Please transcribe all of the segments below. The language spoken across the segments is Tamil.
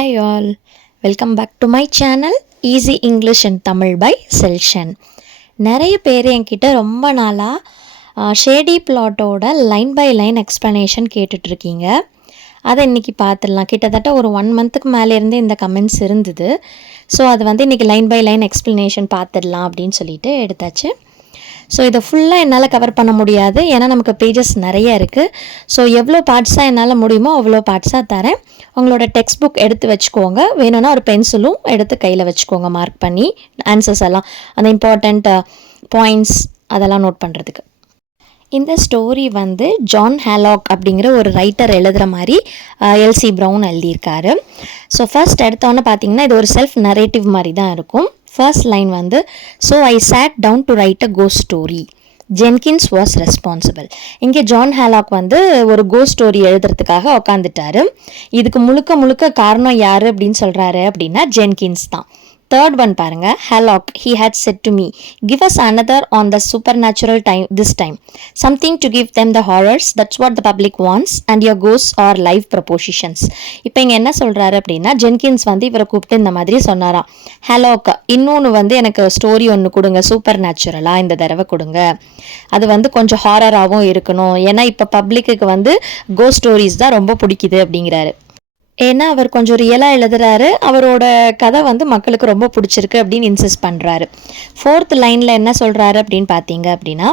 Hi all, welcome back to my channel Easy English in Tamil by Selshan. நிறைய பேர் என்கிட்ட ரொம்ப நாளாக ஷேடி பிளாட்டோட லைன் பை லைன் எக்ஸ்ப்ளனேஷன் கேட்டுட்ருக்கீங்க. அதை இன்றைக்கி பார்த்துடலாம். கிட்டத்தட்ட ஒரு 1 மந்த்துக்கு மேலேருந்து இந்த கமெண்ட்ஸ் இருந்தது. ஸோ அது வந்து இன்றைக்கி லைன் பை லைன் எக்ஸ்ப்ளனேஷன் பார்த்துடலாம் அப்படின்னு சொல்லிட்டு எடுத்தாச்சு. ஸோ இதை ஃபுல்லாக என்னால் கவர் பண்ண முடியாது, ஏன்னா நமக்கு பேஜஸ் நிறைய இருக்குது. ஸோ எவ்வளோ பார்ட்ஸாக என்னால் முடியுமோ அவ்வளோ பார்ட்ஸாக தரேன். உங்களோட டெக்ஸ்ட் புக் எடுத்து வச்சுக்கோங்க, வேணும்னா ஒரு பென்சிலும் எடுத்து கையில் வச்சுக்கோங்க, மார்க் பண்ணி ஆன்சர்ஸ் எல்லாம், அந்த இம்பார்ட்டண்ட் பாயிண்ட்ஸ் அதெல்லாம் நோட் பண்ணுறதுக்கு. இந்த ஸ்டோரி வந்து ஜான் ஹேலாக் அப்படிங்கிற ஒரு ரைட்டர் எழுதுகிற மாதிரி எல்சி ப்ரவுன் எழுதியிருக்காரு. ஸோ ஃபர்ஸ்ட் எடுத்தோன்னே பார்த்தீங்கன்னா இது ஒரு செல்ஃப் நரேட்டிவ் மாதிரி தான் இருக்கும். ஃபர்ஸ்ட் லைன் வந்து, so I sat down to write a ghost story, Jenkins was responsible. இங்கே ஜான் ஹேலாக் வந்து ஒரு கோஸ்ட் ஸ்டோரி எழுதுறதுக்காக உக்காந்துட்டாரு. இதுக்கு முழுக்க முழுக்க காரணம் யார் அப்படின்னு சொல்கிறாரு அப்படின்னா ஜென்கின்ஸ் தான். தேர்ட் ஒன் பாருங்க, Hallock, he had said to me, give us another on the supernatural time this time. Something to give them the horrors, that's what the public wants, and your ghosts are live propositions. இப்போ இங்கே என்ன சொல்கிறாரு அப்படின்னா, ஜென்கின்ஸ் வந்து இவரை கூப்பிட்டு இந்த மாதிரி சொன்னாராம், Hallock, இன்னொன்று வந்து எனக்கு ஸ்டோரி ஒன்று கொடுங்க, சூப்பர் நேச்சுரலாக இந்த தடவை கொடுங்க, அது வந்து கொஞ்சம் ஹாரராகவும் இருக்கணும், ஏன்னா இப்போ பப்ளிக்கு வந்து கோஸ்ட் ஸ்டோரிஸ் தான் ரொம்ப பிடிக்குது அப்படிங்கிறாரு. ஏன்னா அவர் கொஞ்சம் ரியலாக எழுதுறாரு, அவரோட கதை வந்து மக்களுக்கு ரொம்ப பிடிச்சிருக்கு அப்படின்னு இன்சிஸ்ட் பண்ணுறாரு. ஃபோர்த் லைனில் என்ன சொல்கிறாரு அப்படின்னு பார்த்தீங்க அப்படின்னா,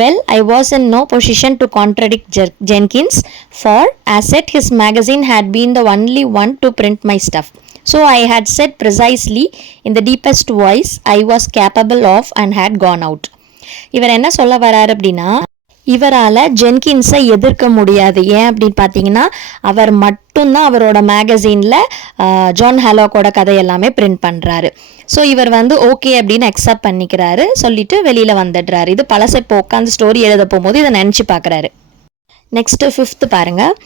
well I was in no position to contradict Jenkins for as said his magazine had been the only one to print my stuff. So I had said precisely in the deepest voice I was capable of and had gone out. இவர் என்ன சொல்ல வராரு அப்படின்னா, இவரால் ஜென்கின்ஸை எதிர்க்க முடியாது. ஏன் அப்படின்னு பார்த்தீங்கன்னா, அவர் மட்டும்தான் அவரோட மேகசீனில் ஜான் ஹேலாக்கோட கதை எல்லாமே பிரிண்ட் பண்ணுறாரு. ஸோ இவர் வந்து ஓகே அப்படின்னு அக்செப்ட் பண்ணிக்கிறாரு, சொல்லிட்டு வெளியில் வந்துடுறாரு. இது பழசை இப்போ உட்காந்து ஸ்டோரி எழுத போகும்போது இதை நினச்சி பார்க்குறாரு. நெக்ஸ்ட்டு ஃபிஃப்த்து பாருங்கள்,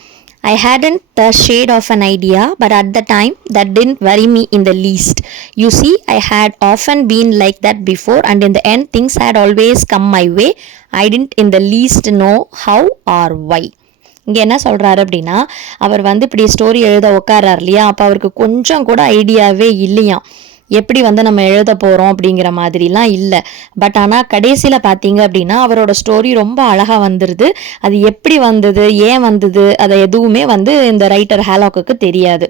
I hadn't the shade of an idea, but at the time that didn't worry me in the least. You see, I had often been like that before, and in the end things had always come my way. I didn't in the least know how or why. இங்கே என்ன சொல்கிறாரு அப்படின்னா, அவர் வந்து இப்படி ஸ்டோரி எழுத உட்காரார் இல்லையா, அப்போ அவருக்கு கொஞ்சம் கூட ஐடியாவே இல்லையா எப்படி வந்து நம்ம எழுத போகிறோம் அப்படிங்கிற மாதிரிலாம் இல்லை. பட் ஆனால் கடைசியில் பார்த்தீங்க அப்படின்னா அவரோட ஸ்டோரி ரொம்ப அழகாக வந்துடுது. அது எப்படி வந்தது, ஏன் வந்தது, அதை எதுவுமே வந்து இந்த ரைட்டர் ஹேலாக்கு தெரியாது.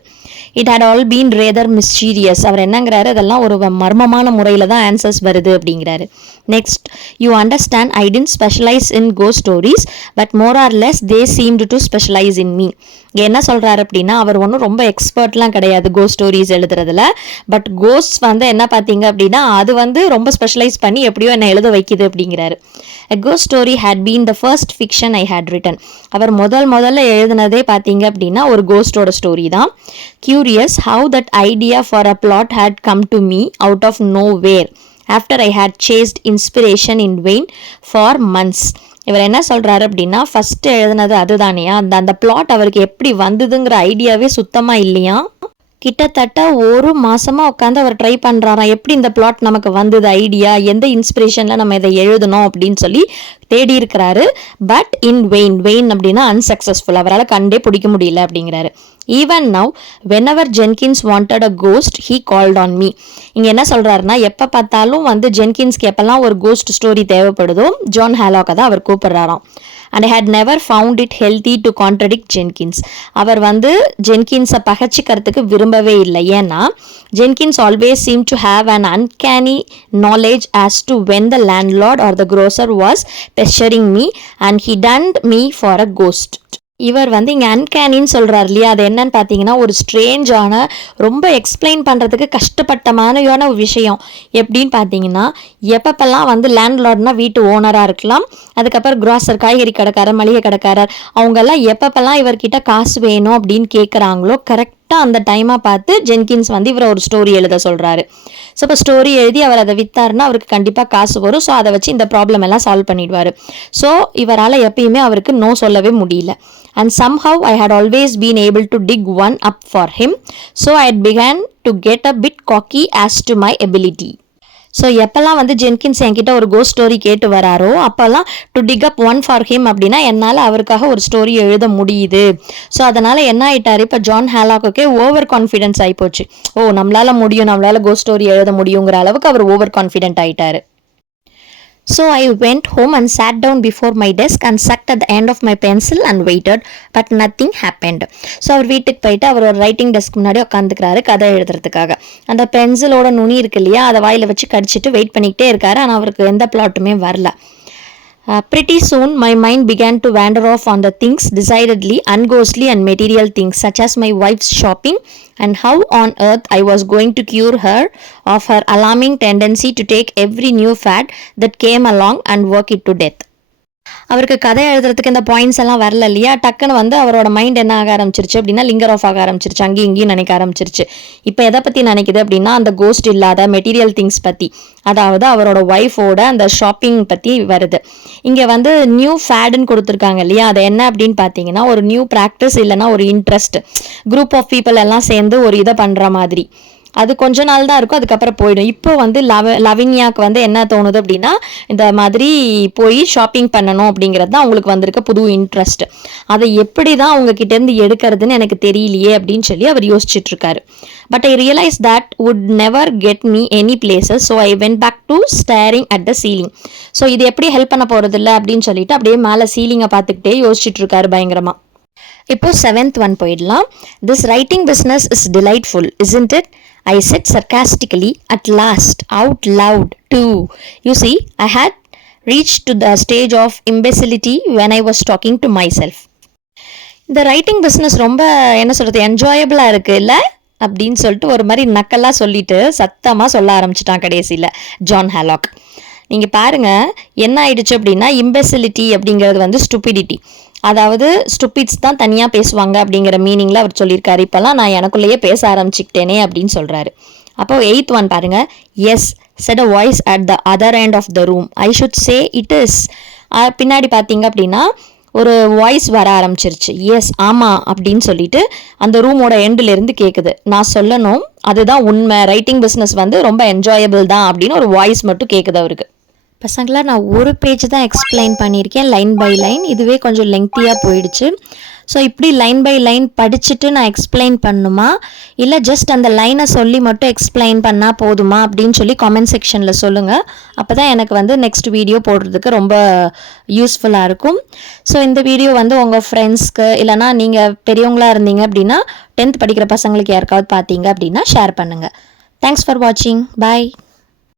It had all been rather mysterious. அவர் என்னங்கிறாரு, அதெல்லாம் ஒரு மர்மமான முறையில் தான் ஆன்சர்ஸ் வருது அப்படிங்கிறாரு. Next, you understand I don't specialise in ghost stories, but more or less they seemed to specialise in me. என்ன சொல்கிறாரு அப்படின்னா, அவர் ஒன்றும் ரொம்ப எக்ஸ்பர்ட்லாம் கிடையாது கோஸ்ட் ஸ்டோரிஸ் எழுதுறதுல, பட் கோஸ்ட் வந்து என்ன பார்த்தீங்க அப்படின்னா அது வந்து ரொம்ப ஸ்பெஷலைஸ் பண்ணி எப்படியோ என்ன எழுத வைக்குது அப்படிங்கிறாரு. A ghost story had been the first fiction I had written. அவர் முதல்ல எழுதினதே பார்த்தீங்க அப்படின்னா ஒரு கோஸ்டோட ஸ்டோரி தான். Curious how that idea for a plot had come to me out of nowhere after I had chased inspiration in vain for months. இவர் என்ன சொல்கிறாரு அப்படின்னா, ஃபஸ்ட்டு எழுதினது அதுதானையா, அந்த பிளாட் அவருக்கு எப்படி வந்ததுங்கிற ஐடியாவே சுத்தமாக இல்லையா. கிட்டத்தட்ட 1 மாதமாக உட்காந்து அவர் ட்ரை பண்ணுறாராம், எப்படி இந்த பிளாட் நமக்கு வந்தது ஐடியா, எந்த இன்ஸ்பிரேஷனில் நம்ம இதை எழுதணும் அப்படின்னு சொல்லி தேடி இருக்கிறாரு. பட் இன் வெயின் அப்படின்னா அன்சக்ஸஸ்ஃபுல், அவரால் கண்டே பிடிக்க முடியல அப்படிங்கிறாரு. Even now whenever Jenkins wanted a ghost he called on me. இங்கே என்ன சொல்கிறாருன்னா, எப்போ பார்த்தாலும் வந்து ஜென்கின்ஸ்க்கு எப்போல்லாம் ஒரு கோஸ்ட் ஸ்டோரி தேவைப்படுதோ ஜான் ஹேலாக்கை தான் அவர் கூப்பிடுறாராம். And I had never found it healthy to contradict Jenkins. அவர் வந்து ஜென்கின்ஸை பகச்சிக்கிறதுக்கு விரும்பவே இல்லை. ஏன்னா Jenkins always seem to have an uncanny knowledge as to when the landlord or the grocer was pestering me and he dunned me for a ghost. இவர் வந்து இங்கே அன்கேனின்னு சொல்கிறார் இல்லையா, அது என்னன்னு பார்த்தீங்கன்னா ஒரு ஸ்ட்ரேஞ்சான, ரொம்ப எக்ஸ்பிளைன் பண்ணுறதுக்கு கஷ்டப்பட்டமான ஒரு விஷயம். எப்படின்னு பார்த்தீங்கன்னா, எப்பப்பெல்லாம் வந்து லேண்ட்லார்ட்னா வீட்டு ஓனராக இருக்கலாம், அதுக்கப்புறம் கிராசர் காய்கறி கடைக்காரர், மளிகை கடைக்காரர், அவங்கெல்லாம் எப்பப்பெல்லாம் இவர்கிட்ட காசு வேணும் அப்படின்னு கேட்குறாங்களோ கரெக்டாக அந்த டைமாக பார்த்து ஜென்கின்ஸ் வந்து இவரை ஒரு ஸ்டோரி எழுத சொல்கிறாரு. ஸோ இப்போ ஸ்டோரி எழுதி அவர் அதை விற்றாருன்னா அவருக்கு கண்டிப்பாக காசு வரும். ஸோ அதை வச்சு இந்த ப்ராப்ளம் எல்லாம் சால்வ் பண்ணிடுவார். ஸோ இவரால் எப்பயுமே அவருக்கு நோ சொல்லவே முடியல. And somehow I had always been able to dig one up for him. So I had begun to get a bit cocky as to my ability. So எப்போல்லாம் வந்து ஜென்கின்ஸ் என்கிட்ட ஒரு கோஸ்ட் ஸ்டோரி கேட்டு வராரோ அப்போல்லாம் to dig up one for him அப்படின்னா என்னால் அவருக்காக ஒரு ஸ்டோரி எழுத முடியுது. ஸோ அதனால் என்ன ஆயிட்டாரு, இப்போ ஜான் ஹேலாக்குக்கே ஓவர் கான்ஃபிடென்ஸ் ஆகிப்போச்சு. ஓ நம்மளால் முடியும், நம்மளால் கோஸ்ட் ஸ்டோரி எழுத முடியுங்கிற அளவுக்கு அவர் ஓவர் கான்ஃபிடென்ட் ஆகிட்டாரு. So I went home and sat down before my desk and sucked at the end of my pencil and waited, but nothing happened. So அவர் வீட்டுக்கு போயிட்டு அவர் ஒரு ரைட்டிங் டெஸ்க் முன்னாடி உட்காந்துக்கிறாரு கதை எழுதுறதுக்காக. அந்த பென்சிலோட நுனி இருக்கு இல்லையா, அதை வாயில் வச்சு கடிச்சிட்டு வெயிட் பண்ணிக்கிட்டே இருக்காரு. ஆனால் அவருக்கு எந்த பிளாட்டுமே வரல. Pretty soon my mind began to wander off on the things decidedly unghostly and material things, such as my wife's shopping and how on earth I was going to cure her of her alarming tendency to take every new fad that came along and work it to death. அவருக்கு கதை எழுதுறதுக்கு இந்த பாயிண்ட்ஸ் எல்லாம் வரல இல்லையா, டக்குன்னு வந்து அவரோட மைண்ட் என்ன ஆக ஆரம்பிச்சிருச்சு அப்படின்னா லிங்கர் ஆஃப் ஆக ஆரம்பிச்சிருச்சு, அங்கேயும் இங்கேயும் நினைக்க ஆரம்பிச்சிருச்சு. இப்போ எதை பற்றி நினைக்குது அப்படின்னா அந்த கோஸ்ட் இல்லாத மெட்டீரியல் திங்ஸ் பற்றி, அதாவது அவரோட ஒய்ஃபோட அந்த ஷாப்பிங் பற்றி வருது. இங்கே வந்து நியூ ஃபேடுன்னு கொடுத்துருக்காங்க இல்லையா, அது என்ன அப்படின்னு பார்த்தீங்கன்னா ஒரு நியூ ப்ராக்டிஸ் இல்லைன்னா ஒரு இன்ட்ரெஸ்ட், குரூப் ஆஃப் பீப்புள் எல்லாம் சேர்ந்து ஒரு இதை பண்ணுற மாதிரி. அது கொஞ்ச நாள் தான் இருக்கும், அதுக்கப்புறம் போயிடும். இப்போ வந்து லவின்யாவுக்கு வந்து என்ன தோணுது அப்படின்னா இந்த மாதிரி போய் ஷாப்பிங் பண்ணணும் அப்படிங்கிறது தான் அவங்களுக்கு வந்திருக்க புது இன்ட்ரெஸ்ட். அதை எப்படி தான் அவங்க கிட்டேருந்து எடுக்கிறதுன்னு எனக்கு தெரியலையே அப்படின்னு சொல்லி அவர் யோசிச்சுட்டு இருக்காரு. But I realise that would never get me any places, so I went back to staring at the ceiling. So இது எப்படி ஹெல்ப் பண்ண போகிறது இல்லை அப்படின்னு சொல்லிட்டு அப்படியே மேலே சீலிங்கை பார்த்துக்கிட்டே யோசிச்சுட்டு இருக்காரு பயங்கரமாக. இப்போ 7th ஒன் போயிடலாம். This writing business is delightful isn't it? I said sarcastically at last, out loud too. You see, I had reached to the stage of imbecility when I was talking to myself. இந்த ரைட்டிங் பிஸ்னஸ் ரொம்ப என்ன சொல்கிறது என்ஜாயபிளாக இருக்குது இல்லை அப்படின்னு சொல்லிட்டு ஒரு மாதிரி நக்கலாக சொல்லிட்டு சத்தமாக சொல்ல ஆரம்பிச்சிட்டான் கடைசியில் ஜான் ஹேலாக். நீங்கள் பாருங்கள் என்ன ஆயிடுச்சு அப்படின்னா இம்பெசிலிட்டி அப்படிங்கிறது வந்து ஸ்டூபிடிட்டி, அதாவது ஸ்டூபிட்ஸ் தான் தனியாக பேசுவாங்க அப்படிங்கிற மீனிங்கில் அவர் சொல்லியிருக்காரு. இப்போல்லாம் நான் எனக்குள்ளேயே பேச ஆரம்பிச்சுக்கிட்டேனே அப்படின்னு சொல்கிறாரு. அப்போ 8th ஒன் பாருங்கள். As said a voice at the other end of the room, I should say it is. பின்னாடி பார்த்தீங்க அப்படின்னா ஒரு வாய்ஸ் வர ஆரம்பிச்சிருச்சு. எஸ் ஆமாம் அப்படின்னு சொல்லிட்டு அந்த ரூமோட எண்டிலேருந்து கேட்குது. நான் சொல்லணும் அதுதான் உண்மை, ரைட்டிங் பிஸ்னஸ் வந்து ரொம்ப என்ஜாயபிள் தான் அப்படின்னு ஒரு வாய்ஸ் மட்டும் கேட்குது அவருக்கு. பசங்களா நான் ஒரு பேஜ் தான் எக்ஸ்பிளைன் பண்ணியிருக்கேன் லைன் பை லைன், இதுவே கொஞ்சம் லெங்க்த்தியாக போயிடுச்சு. ஸோ இப்படி லைன் பை லைன் படிச்சுட்டு நான் எக்ஸ்பிளைன் பண்ணுமா இல்லை ஜஸ்ட் அந்த லைனை சொல்லி மட்டும் எக்ஸ்பிளைன் பண்ணால் போதுமா அப்படின்னு சொல்லி காமெண்ட் செக்ஷனில் சொல்லுங்கள். அப்போ தான் எனக்கு வந்து நெக்ஸ்ட் வீடியோ போடுறதுக்கு ரொம்ப யூஸ்ஃபுல்லாக இருக்கும். ஸோ இந்த வீடியோ வந்து உங்கள் ஃப்ரெண்ட்ஸ்க்கு இல்லைனா நீங்கள் பெரியவங்களாக இருந்தீங்க அப்படின்னா 10th படிக்கிற பசங்களுக்கு யாருக்காவது பார்த்தீங்க அப்படின்னா ஷேர் பண்ணுங்கள். தேங்க்ஸ் ஃபார் வாட்சிங். பாய்.